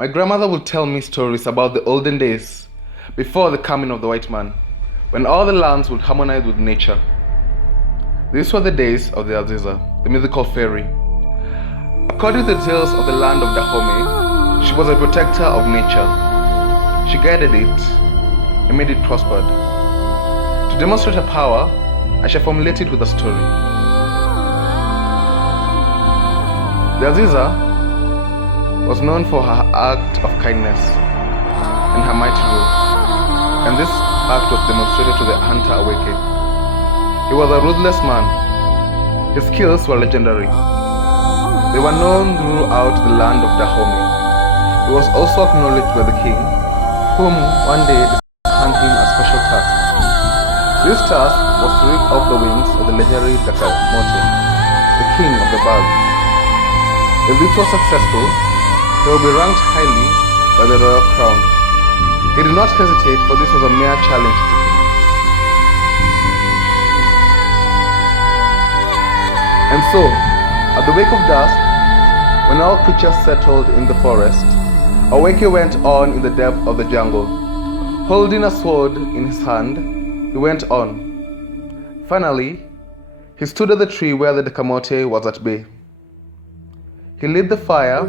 My grandmother would tell me stories about the olden days, before the coming of the white man, when all the lands would harmonize with nature. These were the days of the Aziza, the mythical fairy. According to the tales of the land of Dahomey, she was a protector of nature. She guided it and made it prospered. To demonstrate her power, I shall formulate it with a story. The Aziza was known for her act of kindness and her mighty rule, and this act was demonstrated to the hunter Aweke. He was a ruthless man. His skills were legendary. They were known throughout the land of Dahomey. He was also acknowledged by the king, whom one day assigned him a special task. This task was to rip off the wings of the legendary Dakamote, the king of the birds. If this was successful, he would be ranked highly by the royal crown. He did not hesitate, for this was a mere challenge to him. And so, at the wake of dusk, when all creatures settled in the forest, Aweke went on in the depth of the jungle. Holding a sword in his hand, he went on. Finally, he stood at the tree where the Dakamote was at bay. He lit the fire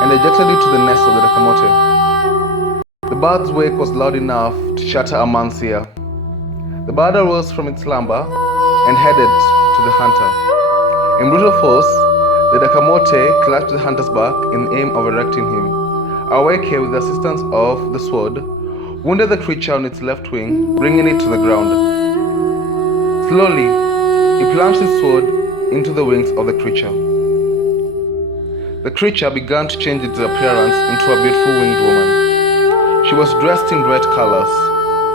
and ejected it to the nest of the Dakamote. The bird's wake was loud enough to shatter a man's ear. The bird arose from its slumber and headed to the hunter. In brutal force, the Dakamote clutched the hunter's back in the aim of erecting him. Aweke, with the assistance of the sword, wounded the creature on its left wing, bringing it to the ground. Slowly, he plunged his sword into the wings of the creature. The creature began to change its appearance into a beautiful winged woman. She was dressed in bright colors,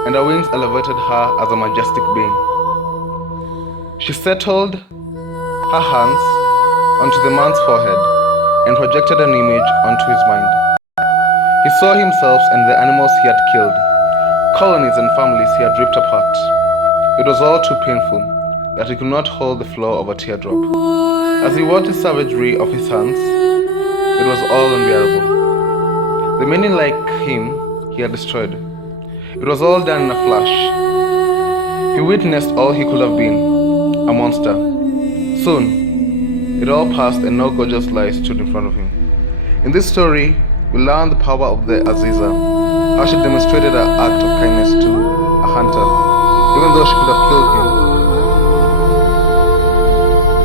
and her wings elevated her as a majestic being. She settled her hands onto the man's forehead and projected an image onto his mind. He saw himself and the animals he had killed, colonies and families he had ripped apart. It was all too painful that he could not hold the flow of a teardrop. As he watched the savagery of his hands, it was all unbearable. The many like him he had destroyed. It was all done in a flash. He witnessed all he could have been, a monster. Soon, it all passed and no gorgeous life stood in front of him. In this story, we learn the power of the Aziza, how she demonstrated an act of kindness to a hunter. Even though she could have killed him,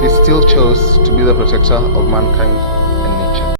he still chose to be the protector of mankind.